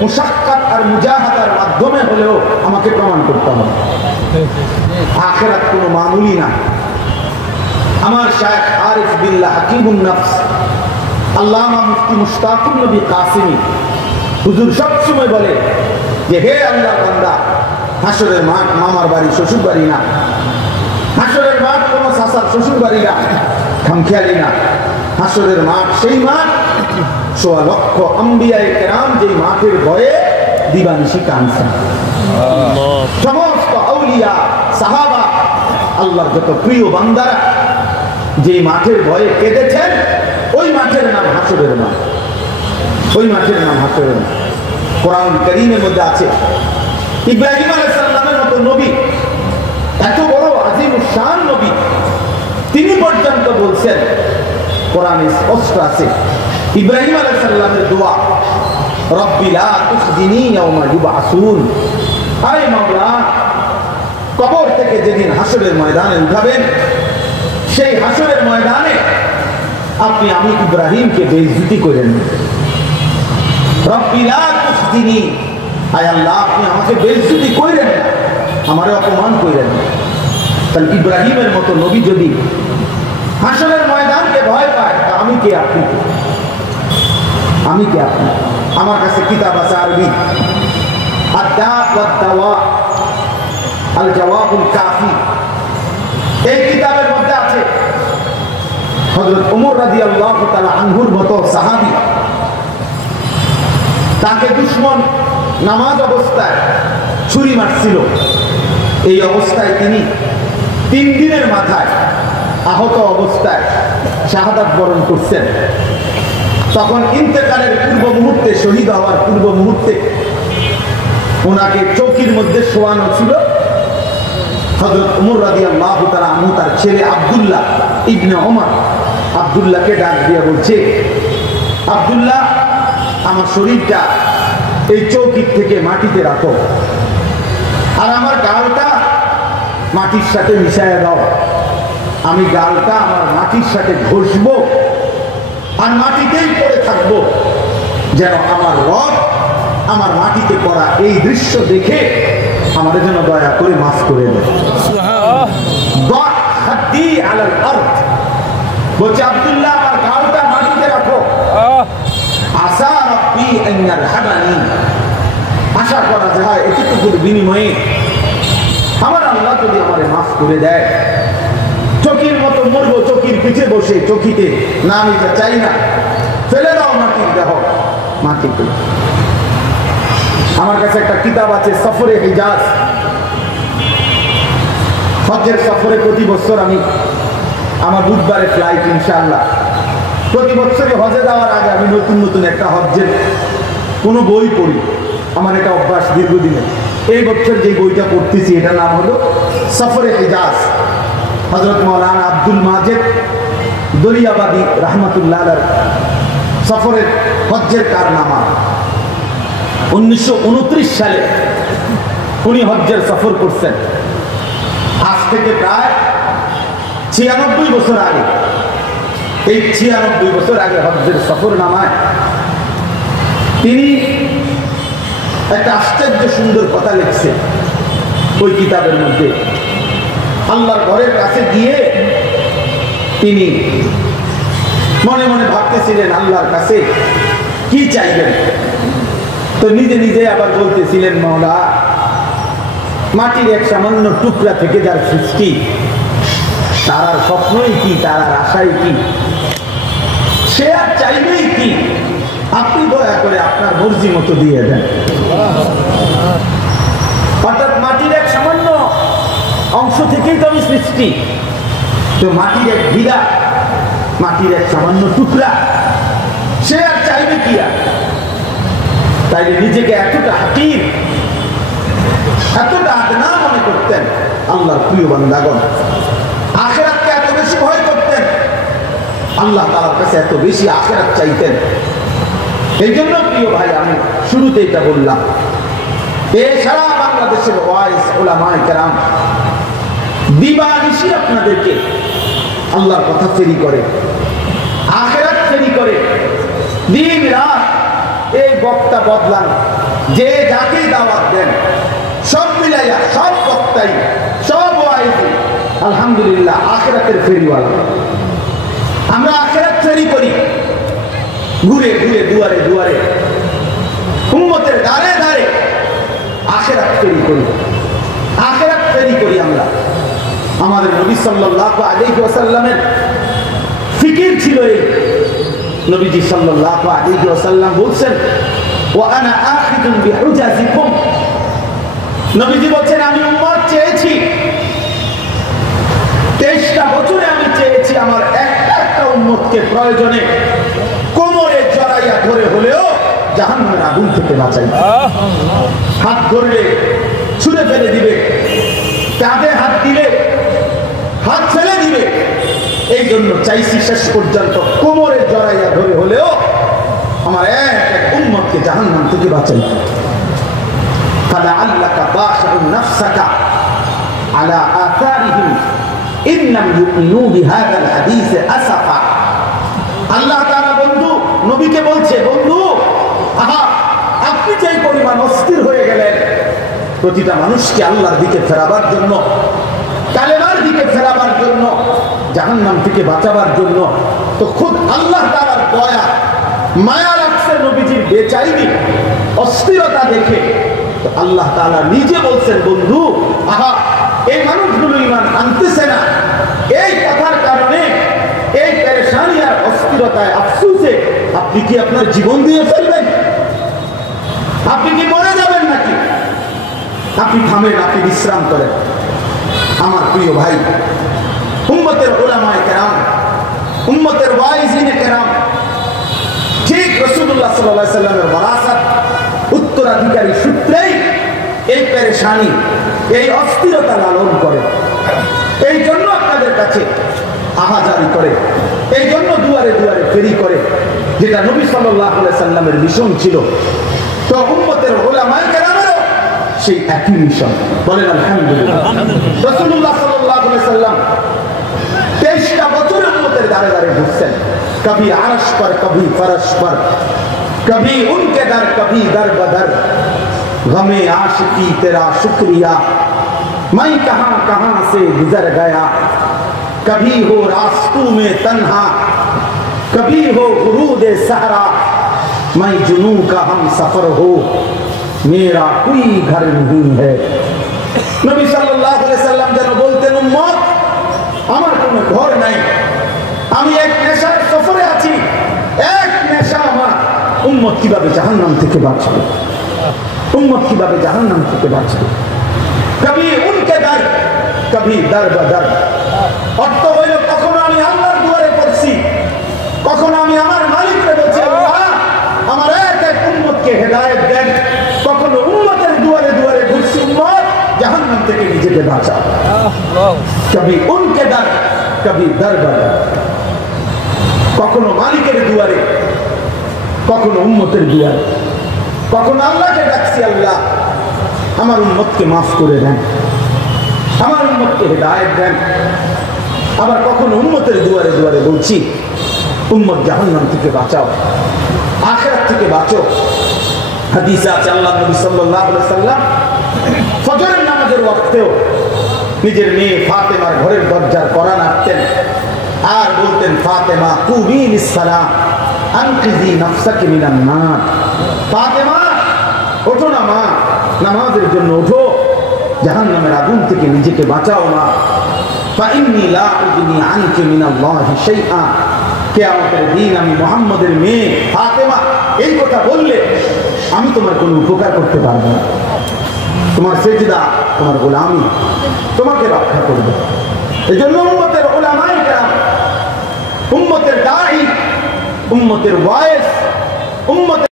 মুশাক্কাত আর মুজাহাদার মাধ্যমে হলেও আমাকে প্রমাণ করতে হবে। আখিরাত কোনো মামুলি না। আমার শায়েখ আরিফ বিল্লাহ হাকিমুন নফস আল্লামা মুফতি মুশতাকুন নবী কাসিমি হুজুর সবসময় বলে যে হে আল্লাহর বান্দা, হাসরের মাঠ মামার বাড়ি শ্বশুর বাড়ি না, হাসরের মাঠ কোনো চাচার শ্বশুর বাড়ি না, খামখেয়ালি না। হাসরের মাঠ সেই মাঠ সোয়া লক্ষ আম্বিয়ায়ে কেরাম যেই মাঠের ভয়ে দিবানিশি কাঁদছেন। সমস্ত আউলিয়া সাহাবা আল্লাহর যত প্রিয় বান্দারা যেই মাঠের ভয়ে কেঁদেছেন, ওই মাঠের নাম হাসরের মাঠ। ওই মাঠের নাম হাসরের মাঠ। কোরআন কারীমের মধ্যে আছে ইব্রাহিম আলাইহিস সালামের মতো নবী, এত বড় আজিমুশ শান নবী, তিনি পর্যন্ত বলছেন, কোরআনে স্পষ্ট আছে ইব্রাহিম আলাইহিস সালামের দোয়া, রব্বি লা তুখজিনি ইয়াওমা ইউবআসুন, আয় মাওলা কবর থেকে যেদিন হাসরের ময়দানে উঠাবেন, সেই হাসরের ময়দানে আপনি আমি ইব্রাহিমকে বেইজ্জতি করেন। রব্বি লা তুখজিনি, আয় আল্লাহ আপনি আমাকে বেইজ্জতি করেন না, আমারে অপমান করেন না। তাহলে ইব্রাহিমের মতো নবী যদি হাসরের ময়দানকে ভয় পায়, তা আমি কে আপনি? আমি কে আপনি? আমার কাছে কিতাব আছে আরবি, আদ-দা ওয়াদ-দাওয়া আল জওয়াবুল কাফি। এই কিতাবের মধ্যে আছে হযরত ওমর রাদিয়াল্লাহু তাআলা আনহুর মতো সাহাবী, তাকে দুশমন নামাজ অবস্থায় ছুরি মারছিল। এই অবস্থায় তিনি 3 দিনের মাথায় আহত অবস্থায় শাহাদাত বরণ করছেন। তখন ইন্তেকালের পূর্ব মুহূর্তে, শহীদ হওয়ার পূর্ব মুহূর্তে ওনাকে চৌকির মধ্যে শোয়ানো ছিল। হযরত ওমর রাদিয়াল্লাহু তাআলা আনহু তার ছেলে আব্দুল্লাহ ইবনে ওমর, আব্দুল্লাহকে ডাক দিয়ে বলছে, আব্দুল্লাহ আমার শরীরটা এই চৌকির থেকে মাটিতে রাখো, আর আমার গালটা মাটির সাথে মিশাইয়া দাও। আমি গালটা আমার মাটির সাথে ঘষবো আর মাটিতেই পড়ে থাকবো, যেন আমার রব আমার মাটিতে পড়া এই দৃশ্য দেখে আমার যেন দয়া করে মাফ করে দেয়। বলছে আব্দুল্লাহ আমার গালটা মাটিতে রাখো, আসা রব্বি আন ইয়ারহামানি, আশা করা যায় এতটুকুর বিনিময়ে আমার আল্লাহ যদি আমারে মাফ করে দেয়। চকির মতো মরবো, চকির পিঠে বসে, চকিতে না, আমি তা চাই না, ফেলে দাও মাটির দেহ মাটিতে। আমার কাছে একটা কিতাব আছে সফরে হিজাজ, হজ্জের সফরে প্রতি বছর আমি আমার বুধবারে ফ্লাইট ইনশাআল্লাহ, প্রতি বছরই হজে যাওয়ার আগে আমি নতুন নতুন একটা হজ্জের কোনো বই পড়ি। আমার এটা অভ্যাস দীর্ঘদিনের। এই বছর যে বইটা পড়তেছি এটার নাম হলো সফরে হিজাজ, হযরত মাওলানা আব্দুল মাজেদ দরিয়াবাদী রাহমাতুল্লাহ আলাইহি সফরের হজ্জের কারনামা। 1929 সালে উনি হজ্জের সফর করছেন। আজ থেকে প্রায় 96 বছর আগে, এই 96 বছর আগে হজ্জের সফর নামায় তিনি একটা আশ্চর্য সুন্দর কথা লিখছে ওই কিতাবের মধ্যে। আল্লাহর ঘরের কাছে গিয়ে তিনি মনে মনে ভাবতেছিলেন আল্লাহর কাছে কি চাইবেন। তো নিজে নিজে আবার বলতেছিলেন, মাওলা মাটির এক সামান্য টুকরা থেকে যার সৃষ্টি, তার আর স্বপ্নই কি, তার আর আশাই কি, সে আর চাইবেই কি, আপনি দয়া করে আপনার মর্জি মতো দিয়ে দেন। অর্থাৎ মাটির এক সামান্য অংশ থেকেই তো আমি সৃষ্টি, তো মাটির এক ভিড়া, মাটির এক সামান্য টুকরা, সে আর চাইবে কি আর। তাইলে নিজেকে এতটা হাকির, এতটা আদনা মনে করতেন আল্লাহর প্রিয় বান্দাগণ। আখিরাতকে এত বেশি ভয় করতেন, আল্লাহ তাআলার কাছে এত বেশি আখিরাত চাইতেন। এই জন্য প্রিয় ভাই আমি শুরুতে এটা বললাম, সারা বাংলাদেশের ওয়াইজ উলামায়ে কেরাম দিবানিশি আপনাদেরকে আল্লাহর কথা ফেরি করে, আখিরাত ফেরি করে, দিন রাত এই বক্তা বদলান, যে যাকেই দাওয়াত দেন, সব মিলাইয়া, সব বক্তাই, সব ওয়াইজি আলহামদুলিল্লাহ আখিরাতের ফেরিওয়ালা। আমরা আখিরাত ফেরি করি, ঘুরে ঘুরে দুয়ারে দুয়ারে উম্মতের দ্বারে দ্বারে আখিরাত ফেরি করি, আখিরাত ফেরি করি আমরা। আমাদের নবী সাল্লাল্লাহু আলাইহি ওয়াসাল্লামের ফিকির ছিল এই। নবীজি সাল্লাল্লাহু আলাইহি ওয়াসাল্লাম বলছেন, ওয়া আনা আখিযুন বিহুজাজিকুম। নবীজি বলছেন, আমি উম্মত চেয়েছি 23টা বছরে আমি চেয়েছি আমার একটা উম্মতকে প্রয়োজনে কোমরে জড়াইয়া ধরে হলেও জাহান্নামের আগুন থেকে বাঁচাই। হাত ধরলে ছুঁড়ে ফেলে দিবে, কাঁধে হাত দিলে হাত ফেলে দিবে। এই জন্য চাইছি শেষ পর্যন্ত কোমরে জড়াইয়া ধরে হলেও আমার এক উম্মতকে জাহান্নাম থেকে বাঁচাই। فَلَعَلَّكَ بَاخِعٌ نَفْسَكَ عَلَى آثَارِهِمْ إِن لَّمْ يُؤْمِنُوا بِهَذَا الْحَدِيثِ أَسَفًا। আল্লাহ তাআলা বন্ধু নবীকে বলছে, বন্ধু আহা, আপনি যে পরিমাণ অস্থির হয়ে গেলেন প্রতিটা মানুষকে আল্লাহর দিকে ফেরাবার জন্য, কালেমার দিকে ফেরাবার জন্য, জাহান্নাম থেকে বাঁচাবার জন্য, তো খুদ আল্লাহ তাআলার দয়া মায়া লাগছে নবীজির বেচাইনি অস্থিরতা দেখে। তো আল্লাহ তাআলা নিজে বলছেন, বন্ধু আহা, এই মানুষগুলো ঈমান আনতেছে না, এই কথার কারণে, এই পেরেশানি আর অস্থিরতায় আফসোসে আপনি কি আপনার জীবন দিয়ে ফেলবেন? আপনি কি মরে যাবেন নাকি? আপনি থামেন, আপনি বিশ্রাম করেন। আমার প্রিয় ভাই, উম্মতের উলামায়ে কেরাম, উম্মতের ওয়াইজিনে কেরাম ঠিক রাসূলুল্লাহ সাল্লাল্লাহু আলাইহি ওয়াসাল্লামের ওয়ারাসাত উত্তরাধিকারী সূত্রেই এই পেরেশানি, এই অস্থিরতা লালন করে। এই জন্য আপনাদের কাছে আহাজারি করে, এই জন্য দুয়ারে দুয়ারে ফেরি করে, যেটা নবী সাল্লাল্লাহু আলাইহি ওয়াসাল্লামের মিশন ছিল। তো উম্মতের উলামায়ে কেরামেরও সেই একই মিশন। বলেন আলহামদুলিল্লাহ। রাসূলুল্লাহ সাল্লাল্লাহু আলাইহি ওয়াসাল্লাম 23টা বছর উম্মতের দ্বারে দ্বারে ঘুরছেন, কবি আরশ पर कभी फरश पर, कभी उनके दर कभी दर बदर, गमे आशिकी तेरा शुक्रिया मैं कहां कहां से गुजर गया, कभी हो रास्तों में तन्हा कभी हो गुरूद सहरा, मैं जुनू का हम सफर हो मेरा कोई घर नहीं है। नबी सल्लल्लाहु अलैहि वसल्लम যেন বলতেন, উম্মত আমার কোনো ঘর নাই, আমি এক নেশার সফরে আছি, এক নেশা আমার। উম্মত কিভাবে জাহান্নাম থেকে বাঁচবে, উম্মত কিভাবে জাহান্নাম থেকে বাঁচবে? কবি উনকে দর কবি দর বদর। অর্থ হইল, কখনো আমি আল্লাহর দুয়ারে পড়ছি, কখনো আমি আমার মালিককে বলছি, আল্লাহ আমার এক এক উম্মতকে হেদায়েত দেন। কখনো উম্মতের দুয়ারে দুয়ারে ঘুরছি, উম্মত জাহান্নাম থেকে নিজেকে বাঁচাও। কবি উনকে দর কবি দর বদর। কখনো মালিকের দুয়ারে, কখনো উম্মতের দুয়ারে, কখনো আল্লাহকে ডাকছি, আল্লাহ আমার উম্মতকে মাফ করে দেন, আমার উম্মতকে হেদায়েত দেন। আবার কখনো উম্মতের দুয়ারে দুয়ারে বলছি, উম্মত জাহান্নাম থেকে বাঁচাও, আখিরাত থেকে বাঁচো। হাদিসে আছে আল্লাহ নবী সাল্লাল্লাহু আলাইহি ওয়াসাল্লাম ফজরের নামাজের ওয়াক্তেও নিজের মেয়ে ফাতেমার ঘরের দরজার কড়া নাড়তেন আর বলতেন, ফাতেমা কুমি লিসসালাহ আনকিজি নাফসাকি মিনান নার। ফাতেমা ওঠো না মা, নামাজের জন্য ওঠো, জাহান্নামের আগুন থেকে নিজেকে বাঁচাও মা। ফাইন্নী লা উগনি আনকি মিনাল্লাহি শাইআ। কিয়ামতের দিন আমি মুহাম্মদের মেয়ে ফাতেমা এই কথা বললে আমি তোমার কোনো উপকার করতে পারবো না। তোমার সেজদা, তোমার গোলামি তোমাকে রক্ষা করবে। এজন্য উম্মতের উলামায়ে কেরাম, উম্মতের দাঈ, উম্মতের ওয়াইস, উম্মতের